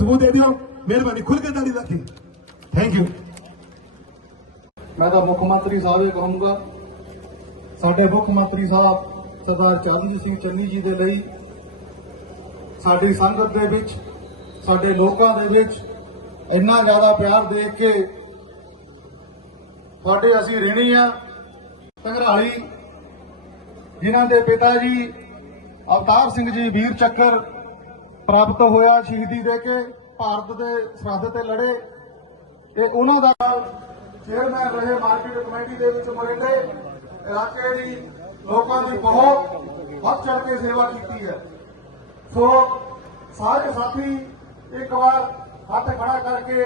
ਸਬੂਤ ਦੇ ਦਿਓ। ਮਿਹਰਬਾਨੀ ਖੁੱਲ ਕੇ ਤਾਲੀ ਰੱਖੀ। ਥੈਂਕ ਯੂ ਮੈਂ ਤਾਂ ਮੁੱਖ ਮੰਤਰੀ ਸਾਹਿਬ ਇਹ ਕਹੂੰਗਾ, ਸਾਡੇ ਮੁੱਖ ਮੰਤਰੀ ਸਾਹਿਬ ਸਰਦਾਰ ਚਰਨਜੀਤ ਸਿੰਘ ਚੰਨੀ ਜੀ ਦੇ ਲਈ, ਸਾਡੀ ਸੰਗਤ ਦੇ ਵਿੱਚ, ਸਾਡੇ ਲੋਕਾਂ ਦੇ ਵਿੱਚ ਇੰਨਾ ਜ਼ਿਆਦਾ ਪਿਆਰ ਦੇਖ ਕੇ ਤੁਹਾਡੇ ਅਸੀਂ ਰਿਣੀ ਆ ਸੰਘਰਾਲੀ ਜਿਨ੍ਹਾਂ ਦੇ ਪਿਤਾ ਜੀ ਅਵਤਾਰ ਸਿੰਘ ਜੀ, ਵੀਰ ਚੱਕਰ ਪ੍ਰਾਪਤ ਹੋਇਆ ਸ਼ਹੀਦੀ ਦੇ ਕੇ ਭਾਰਤ ਦੇ ਸਰਹੱਦ ਤੇ ਲੜੇ ਤੇ ਉਹਨਾਂ ਦਾ ਚੇਅਰਮੈਨ ਰਹੇ ਮਾਰਕੀਟ ਕਮੇਟੀ ਦੇ ਵਿੱਚ ਮੋਰਿੰਡੇ ਇਲਾਕੇ ਦੀ ਲੋਕਾਂ ਦੀ ਬਹੁਤ ਵੱਧ ਚੜ ਕੇ ਸੇਵਾ ਕੀਤੀ ਹੈ। ਸੋ ਸਾਰੇ ਸਾਥੀ ਇੱਕ ਵਾਰ ਹੱਥ ਖੜਾ ਕਰਕੇ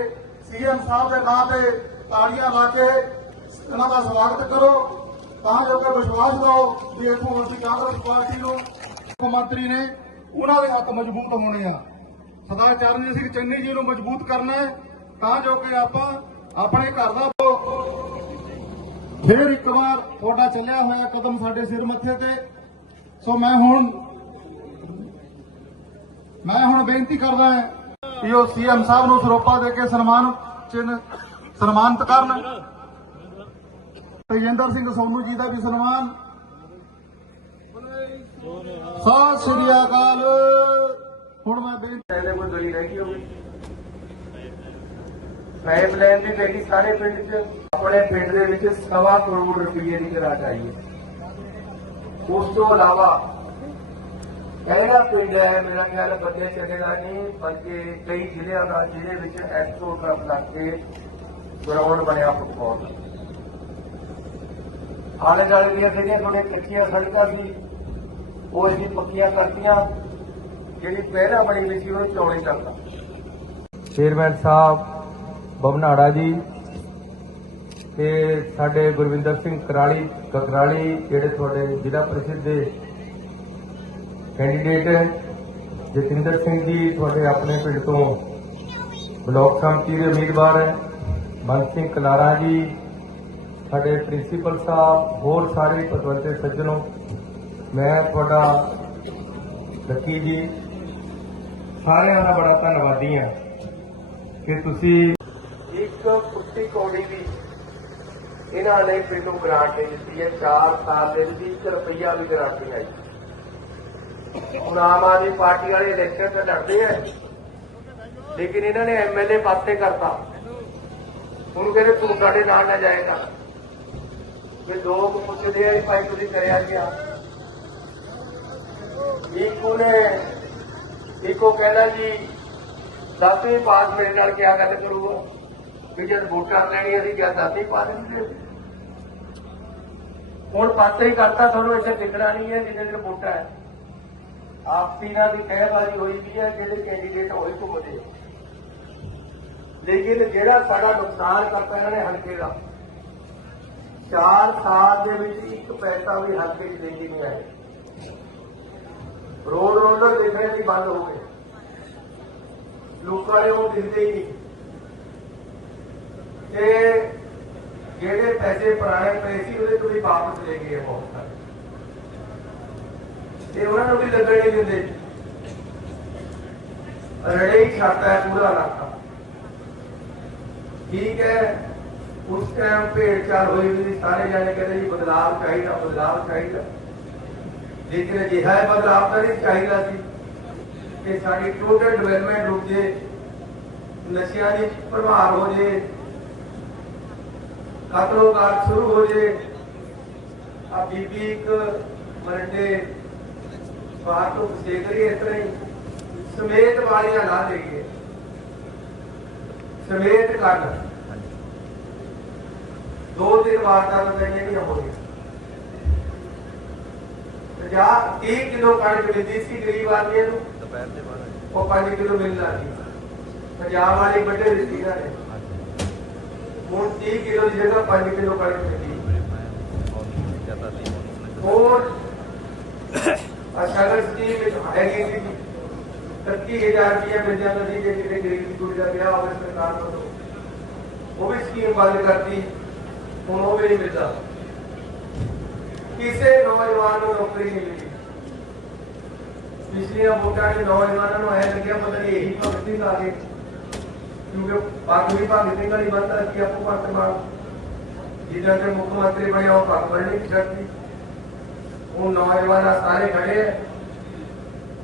ਸੀਐਮ ਸਾਹਿਬ ਦੇ ਨਾਂ ਤੇ ਤਾੜੀਆਂ ਲਾ ਕੇ ਇਹਨਾਂ ਦਾ ਸਵਾਗਤ ਕਰੋ। ਤਾਂ ਜੋ ਕਿ ਵਿਸ਼ਵਾਸ ਦਿਓ ਵੀ ਇਥੋਂ ਅਸੀਂ ਕਾਂਗਰਸ ਪਾਰਟੀ ਨੂੰ ਮੁੱਖ ਮੰਤਰੀ ਨੇ ਉਹਨਾਂ ਦੇ ਹੱਕ ਮਜ਼ਬੂਤ ਹੋਣੇ ਆ। ਸਰਦਾਰ ਚਰਨਜੀਤ ਸਿੰਘ ਚੰਨੀ ਜੀ ਨੂੰ ਮਜ਼ਬੂਤ ਕਰਨਾ ਹੈ, ਤਾਂ ਜੋ ਕਿ ਆਪਾਂ ਆਪਣੇ ਘਰ ਦਾ ਫਿਰ ਇੱਕ ਵਾਰ ਤੁਹਾਡਾ ਚੱਲਿਆ ਹੋਇਆ ਕਦਮ ਸਾਡੇ ਸਿਰ ਮੱਥੇ ਤੇ। ਸੋ ਮੈਂ ਹੁਣ ਮੈਂ ਹੁਣ ਬੇਨਤੀ ਕਰਦਾ ਹਾਂ ਕਿ ਉਹ ਸੀਐਮ ਸਾਹਿਬ ਨੂੰ ਸਰੋਪਾ ਦੇ ਕੇ ਸਨਮਾਨ ਚਿੰਨ ਸਨਮਾਨਿਤ ਕਰਨ। ਤੇਜਿੰਦਰ ਸਿੰਘ ਸੋਨੂ ਜੀ ਦਾ ਵੀ ਸਨਮਾਨ ਸਤਿ ਸ੍ਰੀ ਅਕਾਲ। ਹੁਣ ਮੈਂ ਬੇਨਤੀ ਪਹਿਲੇ ਕੋਈ ਦਲੀ ਰਹਿ ਗਈ ਹੋਵੇ ਪਾਈਪ ਲਾਈਨ ਦੀ ਪਹਿਲੀ ਸਾਰੇ ਪਿੰਡ 'ਚ, ਆਪਣੇ ਪਿੰਡ ਦੇ ਵਿੱਚ ਸਵਾ ਕਰੋੜ ਰੁਪਏ ਦੀ ਗ੍ਰਾਂਟ ਆਈ ਉਸ ਤੋਂ ਇਲਾਵਾ ਕਿਹੜਾ ਪਿੰਡ ਹੈ, ਮੇਰਾ ਖਿਆਲ ਬੱਦੇ ਚੱਲੇ ਦਾ ਨਹੀਂ ਬਲਕਿ ਕਈ ਜ਼ਿਲ੍ਹਿਆਂ ਦਾ, ਜਿਹਦੇ ਵਿੱਚ ਐਕਸਪੋਰਟ ਟਰਫ ਲੱਗ ਕੇ ਗਰਾਊਂਡ ਬਣਿਆ ਫੁੱਟਬਾਲ ਆਲੇ ਦੁਆਲੇ ਦੀਆਂ ਜਿਹੜੀਆਂ ਥੋੜੇ ਕੱਚੀਆਂ ਸੜਕਾਂ ਸੀ ਉਹ ਅਸੀਂ ਪੱਕੀਆਂ ਕਰਤੀਆਂ, ਜਿਹੜੀ ਪਹਿਲਾਂ ਬਣੀ ਹੋਈ ਸੀ, ਉਹਨੂੰ ਚੌੜੇ ਕਰਤਾ ਚੇਅਰਮੈਨ ਸਾਹਿਬ, ਬਬਨਾੜਾ ਜੀ ਤੇ ਸਾਡੇ ਗੁਰਵਿੰਦਰ ਸਿੰਘ ਕਰਾਲੀ, ਕਕਰਾਲੀ, ਜਿਹੜੇ ਤੁਹਾਡੇ ਜ਼ਿਲ੍ਹਾ ਪ੍ਰਸਿੱਧ ਦੇ ਕੈਂਡੀਡੇਟ ਜਤਿੰਦਰ ਸਿੰਘ ਜੀ ਤੁਹਾਡੇ ਆਪਣੇ ਪਿੰਡ ਤੋਂ ਬਲਾਕ ਸੰਮਤੀ ਦੇ ਉਮੀਦਵਾਰ ਹੈ, ਮਨ ਸਿੰਘ ਕਲਾਰਾ ਜੀ, ਸਾਡੇ ਪ੍ਰਿੰਸੀਪਲ ਸਾਹਿਬ, ਹੋਰ ਸਾਰੇ ਪਤਵੰਤੇ ਸੱਜਣੋ ਮੈਂ ਤੁਹਾਡਾ ਲੱਕੀ ਜੀ, ਸਾਰਿਆਂ ਦਾ ਬੜਾ ਧੰਨਵਾਦੀ ਹਾਂ ਕਿ ਤੁਸੀਂ ਇੱਕ ਪੁੱਟੀ ਕੌੜੀ ਵੀ ਇਹਨਾਂ ਨੇ ਪਿੰਡੂ ਗ੍ਰਾਂਟ ਦੇ ਦਿੱਤੀ ਹੈ 4 ਸਾਲ ਦੇ ਵਿੱਚ 1 ਰੁਪਈਆ ਵੀ ਗ੍ਰਾਂਟ ਨਹੀਂ ਆਈ। ਹੁਣ ਆਮ ਆਦਮੀ ਪਾਰਟੀ ਵਾਲੇ ਇਲੈਕਸ਼ਨ ਤੇ ਲੜਦੇ ਆ, ਲੇਕਿਨ ਇਹਨਾਂ ਨੇ ਐਮਐਲਏ ਪਾਸੇ ਕਰਤਾ। ਹੁਣ ਕਹਿੰਦੇ ਤੂੰ ਸਾਡੇ ਨਾਲ ਨਾ ਜਾਏਗਾ। ਵੀ ਲੋਕ ਪੁੱਛਦੇ ਆ ਭਾਈ ਤੁਸੀਂ ਕਰਿਆ ਗਿਆ ਇੱਕ ਉਹਨੇ, ਇੱਕੋ ਕਹਿੰਦਾ ਜੀ ਦਸਵੀਂ ਪਾਸ ਮੇਰੇ ਨਾਲ ਕਿਆ ਗੱਲ ਕਰੂਗਾ? ਵੀ ਜਦ ਵੋਟਾਂ ਲੈਣੀ ਅਸੀਂ ਕਿਹਾ ਦਸਵੀਂ ਪਾ ਦਿੰਦੇ ਹੁਣ ਪਾਸੇ ਹੀ ਕਰਤਾ, ਤੁਹਾਨੂੰ ਇੱਥੇ ਦਿਖਣਾ ਨਹੀਂ ਹੈ ਜਿੰਨੇ ਦਿਨ ਵੋਟਾਂ ਹੈ। ਆਪਸੀ ਨਾਲ ਵੀ ਕਹਿਬਾਜ਼ੀ ਹੋਈ ਵੀ ਹੈ, ਜਿਹੜੇ ਕੈਂਡੀਡੇਟ ਹੋਏ ਘੁੰਮਦੇ ਲੇਕਿਨ ਜਿਹੜਾ ਸਾਡਾ ਨੁਕਸਾਨ ਕਰਤਾ ਇਹਨਾਂ ਨੇ ਹਲਕੇ ਦਾ 4 ਸਾਲ ਦੇ ਵਿੱਚ ਇੱਕ ਪੈਸਾ ਵੀ ਹਲਕੇ 'ਚ ਦੇਂਦੀ ਨਹੀਂ ਆਏ ਰੋਡ ਰੋਡਰ ਦੇਖਣੇ ਵੀ ਬੰਦ ਹੋ ਗਏ ਲੋਕਾਂ ਨੇ ਉਹ ਦਿੰਦੇ ਹੀ ਤੇ ਜਿਹੜੇ ਪੈਸੇ ਪੁਰਾਣੇ ਪਏ ਸੀ ਉਹਦੇ ਤੋਂ ਵੀ ਵਾਪਸ ਲੈ ਗਏ ਬਹੁਤ ਸਾਰੇ ਤੇ ਉਹਨਾਂ ਨੂੰ ਵੀ ਲੱਗਣ ਨਹੀਂ ਦਿੰਦੇ। ਰੜੇ ਹੀ ਛੱਡਦਾ ਹੈ ਪੂਰਾ ਇਲਾਕਾ। ਠੀਕ ਹੈ ਉਸ ਟਾਈਮ ਭੇੜ ਚਾਲ ਹੋਈ ਵੀ ਸੀ, ਸਾਰੇ ਜਾਣੇ ਕਹਿੰਦੇ ਜੀ ਬਦਲਾਵ ਚਾਹੀਦਾ ਬਦਲਾਵ ਚਾਹੀਦਾ। ਲੇਕਿਨ ਅਜਿਹਾ ਹੈ ਬਦਲਾਵ ਤਾਂ ਨਹੀਂ ਚਾਹੀਦਾ ਸੀ ਕਿ ਸਾਡੀ ਟੋਟਲ ਡਿਵੈਲਪਮੈਂਟ ਨਸ਼ਿਆਂ ਦੀ ਪ੍ਰਭਾਵ ਹੋ ਜੇ ਕਤਲੋਗਾਰ ਸ਼ੁਰੂ ਹੋ ਜੇ। ਆ ਬੀਬੀ ਇੱਕ ਮਰੰਡੇ ਬਾਹਰ ਤੋਂ ਸੇਕਰੀ ਇਸ ਤਰ੍ਹਾਂ ਹੀ। ਸਮੇਤ ਵਾਲੀਆਂ ਲਾ ਦੇਈਏ। ਸਮੇਤ ਕਰ। ਦੋ ਦਿਨ ਬਾਅਦ ਤਾਂ ਲਗਾਈਆਂ ਨਹੀਂ ਹੋਣਗੀਆਂ 50 30 ਕਿਲੋ ਕਣਕ ਮਿਲਦੀ ਸੀ ਗਰੀਬ ਆਦਮੀਆਂ ਨੂੰ। ਦੁਪਹਿਰ ਦੇ ਬਾਅਦ ਉਹ 5 ਕਿਲੋ ਮਿਲਦਾ ਸੀ ਪੰਜਾਬ ਵਾਲੀ ਵੱਡੇ ਨਾ ਨੇ। ਹੁਣ 30 ਕਿਲੋ ਦੀ ਜਗ੍ਹਾ 5 ਕਿਲੋ ਕਣਕ ਮਿਲਦੀ। ਹੋਰ ਅਸ਼ਾਗਰ ਸਕੀਮ ਵਿੱਚ ਹੈਗੀ ਸੀ। 30000 ਰੁਪਏ ਮਿਲ ਜਾਂਦਾ ਸੀ ਜੇ ਕਿਸੇ ਗਰੀਬ ਦੀ ਕੁੜੀ ਦਾ ਵਿਆਹ ਹੋਵੇ ਸਰਕਾਰ ਵੱਲੋਂ। ਉਹ ਵੀ ਸਕੀਮ ਬੰਦ ਕਰਤੀ। ਹੁਣ ਉਹ ਵੀ ਨਹੀਂ ਮਿਲਦਾ। ਕਿਸੇ ਨੌਜਵਾਨ ਨੂੰ ਨੌਕਰੀ ਨਹੀਂ ਮਿਲੀ ਪਿਛਲੀਆਂ ਵੋਟਾਂ 'ਚ ਨੌਜਵਾਨਾਂ ਨੂੰ ਐ ਲੱਗਿਆ ਪਤਾ ਨਹੀਂ ਇਹੀ ਭਗਤ ਸਿੰਘ ਆ ਗਏ ਕਿਉਂਕਿ ਪੱਗ ਵੀ ਭਗਤ ਸਿੰਘ ਵਾਲੀ ਬੰਦ ਰੱਖੀ ਆਪੋ ਵਰਤਮਾਨ ਜਿੱਦਾਂ ਦੇ ਮੁੱਖ ਮੰਤਰੀ ਬਣਿਆ ਉਹ ਪੱਗ ਬੰਨ੍ਹਣੀ ਨਹੀਂ ਛੱਡਦੀ ਉਹ ਨੌਜਵਾਨ ਆ ਸਾਰੇ ਖੜੇ ਆ।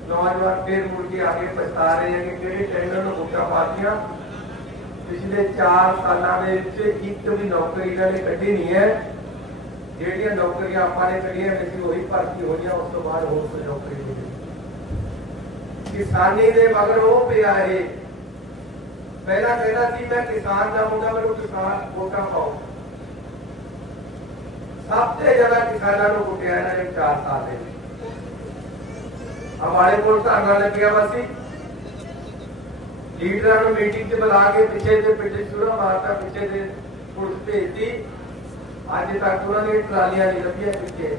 ਨੌਜਵਾਨ ਫੇਰ ਮੁੜ ਕੇ ਆ ਕੇ ਪਛਤਾ ਰਹੇ ਆ ਕਿ ਕਿਹੜੇ ਟੈਂਡਰ ਨੂੰ ਵੋਟਾਂ ਪਾਤੀਆਂ ਪਿਛਲੇ 4 ਸਾਲਾਂ ਦੇ ਵਿੱਚ ਇੱਕ ਵੀ ਨੌਕਰੀ ਇਹਨਾਂ ਨੇ ਕੱਢੀ ਨਹੀਂ ਹੈ ਜਿਹੜੀਆਂ ਨੌਕਰੀਆਂ ਆਪਾਂ ਨੇ ਕੱਢੀਆਂ ਨੇ ਉਹੀ ਭਰਤੀ ਹੋਈਆਂ, ਉਸ ਤੋਂ ਬਾਅਦ ਹੋਰ ਕੋਈ ਨੌਕਰੀ ਨਹੀਂ ਕਿਸਾਨੀ ਦੇ ਮਗਰ ਉਹ ਪਿਆ ਇਹ। ਪਹਿਲਾਂ ਕਹਿੰਦਾ ਸੀ, ਮੈਂ ਕਿਸਾਨ ਦਾ ਮੁੰਡਾ ਮੈਨੂੰ ਕਿਸਾਨ ਵੋਟਾਂ ਪਾਓ। ਸਭ ਤੋਂ ਜ਼ਿਆਦਾ ਕਿਸਾਨਾਂ ਨੂੰ ਕੁੱਟਿਆ ਇਹਨਾਂ ਨੇ 4 ਸਾਲ ਦੇ ਵਿੱਚ। ਹਮਾਰੇ ਕੋਲ ਧਰਨਾ ਲੱਗਿਆ ਵਾ ਲੀਡਰਾਂ ਨੂੰ ਮੀਟਿੰਗ 'ਚ ਬੁਲਾ ਕੇ ਪਿੱਛੇ ਤੇ ਪਿੱਛੇ ਸੁਰਾ ਮਾਰਤਾ, ਪਿੱਛੇ ਦੇ ਪੁਲਿਸ ਭੇਜਤੀ। ਅੱਜ ਤੱਕ ਉਹਨਾਂ ਦੀਆਂ ਟਰਾਲੀਆਂ ਨਹੀਂ ਲੱਭੀਆਂ ਪਿੱਛੇ